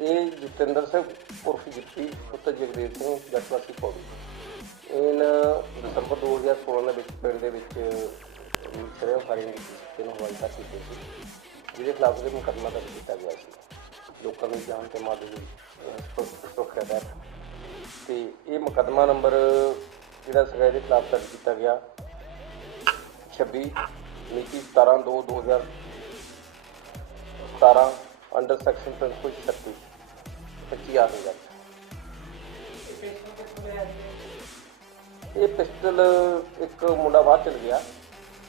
ਇਹ ਜਤਿੰਦਰ ਸਿੰਘ ਉਰਫ ਜਿੱਤੀ ਪੁੱਤਰ ਜਗਦੇਵ ਸਿੰਘ ਜਸਵਾਸੀ ਪੌੜੀ ਇਨ ਦਸੰਬਰ 2016 ਦੇ ਵਿੱਚ ਪਿੰਡ ਦੇ ਵਿੱਚ ਸਿਰਿਆ ਫਾਇਰਿੰਗ ਕੀਤੀ ਨੂੰ ਹਵਾਈ ਕਰ ਕੀਤੀ ਸੀ, ਜਿਹਦੇ ਖਿਲਾਫ ਦੇ ਮੁਕੱਦਮਾ ਦਰਜ ਕੀਤਾ ਗਿਆ ਸੀ। ਲੋਕਾਂ ਦੀ ਜਾਨ ਤੇ ਮਾਲ ਦੀ ਸੁਰੱਖਿਆ ਦਾ ਤੇ ਇਹ ਮੁਕੱਦਮਾ ਨੰਬਰ ਜਿਹੜਾ ਸੀਗਾ ਇਹਦੇ ਖਿਲਾਫ ਦਰਜ ਕੀਤਾ ਗਿਆ। 26 ਮਿਤੀ 17 2 2000 17 ਅੰਡਰ ਸੈਕਸ਼ਨ 336 25 ਆ ਗਿਆ ਇਹ ਪਿਸਟਲ ਇੱਕ ਮੁੰਡਾ ਬਾਹਰ ਚਲ ਗਿਆ,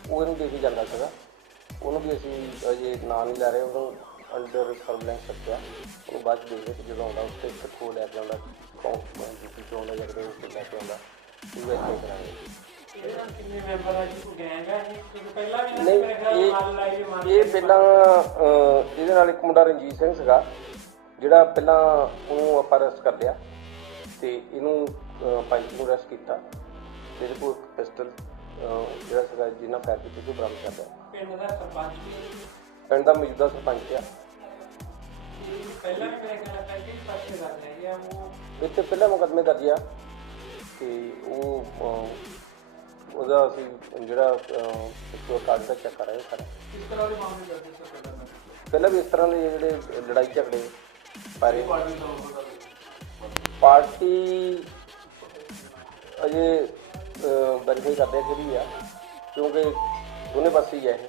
ਉਹ ਇਹਨੂੰ ਦੇ ਕੇ ਜਾਂਦਾ ਸੀਗਾ। ਉਹਨੂੰ ਵੀ ਅਸੀਂ ਅਜੇ ਨਾਂ ਨਹੀਂ ਲੈ ਰਹੇ, ਉਹਨੂੰ ਅੰਡਰ ਸਰਵੇਲੈਂਸ ਰੱਖਿਆ। ਉਹਨੂੰ ਬਾਅਦ ਚ ਦੇਖਦੇ ਜਦੋਂ ਆਉਂਦਾ, ਉੱਥੇ ਕਿੱਥੋਂ ਲੈ ਕੇ ਆਉਂਦਾ। ਕੌਣ ਕੇ ਉਹ ਕਰਾਂਗੇ ਕਿੰਨੇ ਮੈਂਬਰ ਆ ਜੀ ਕੋਈ ਗੈਂਗ ਜੀ ਕਿਉਂਕਿ ਪਹਿਲਾਂ ਵੀ ਨਹੀਂ ਮੇਰੇ ਖਿਆਲ ਨਾਲ ਹੱਲ ਲਾਈ ਇਹ ਮਾਰ ਇਹ ਪਹਿਲਾਂ ਅਹ, ਇਹਦੇ ਨਾਲ ਇੱਕ ਮੁੰਡਾ ਰਣਜੀਤ ਸਿੰਘ ਸੀਗਾ ਜਿਹੜਾ ਪਹਿਲਾਂ ਉਹਨੂੰ ਆਪਾਂ ਅਰੈਸਟ ਕਰ ਲਿਆ ਤੇ ਇਹਨੂੰ ਅਹ, ਪੰਜ ਨੂੰ ਅਰੈਸਟ ਕੀਤਾ ਤੇ ਇਹਦੇ ਕੋਲ ਇੱਕ ਪਿਸਟਲ ਜਿਹੜਾ ਸੀਗਾ ਜਿਹਨਾਂ ਫਾਇਰ ਕੀਤੀ ਸੀ ਉਹ ਬਰਾਮਦ ਕਰ ਲਿਆ। ਪਿੰਡ ਦਾ ਸਰਪੰਚ ਵੀ ਹੈ ਜੀ। ਪਿੰਡ ਦਾ ਮੌਜੂਦਾ ਸਰਪੰਚ ਆ। ਇਹ ਪਹਿਲਾਂ ਵੀ ਮੇਰੇ ਖਿਆਲ ਨਾਲ ਪਹਿਲੀ ਪਾਸੇ ਰਹੇ ਆ ਉਹ ਇੱਥੇ ਪਹਿਲਾਂ ਮੁਕੱਦਮੇ ਦਰਜ ਆ। ਤੇ ਉਹ ਅਹ, ਉਹਦਾ ਅਸੀਂ ਜਿਹੜਾ ਪਿਛਲੇ ਕਾਰਡ ਦਾ ਚੈੱਕ ਕਰ ਰਹੇ ਹਾਂ ਸਾਰਾ। ਕਿਸ ਤਰ੍ਹਾਂ ਦੇ ਮਾਮਲੇ ਦਰਜ ਸਰ ਪਹਿਲਾਂ ਮੈਂ ਪਹਿਲਾਂ? ਵੀ ਇਸ ਤਰ੍ਹਾਂ ਦੇ ਜਿਹੜੇ ਲੜਾਈ ਝਗੜੇ ਬਾਰੇ। ਪਾਰਟੀ ਅਜੇ ਵੈਰੀਫਾਈ ਕਰਦੇ ਕਿਹੜੀ ਆ ਕਿਉਂਕਿ ਦੋਨੇ ਪਾਸੇ ਹੀ ਆ ਇਹ।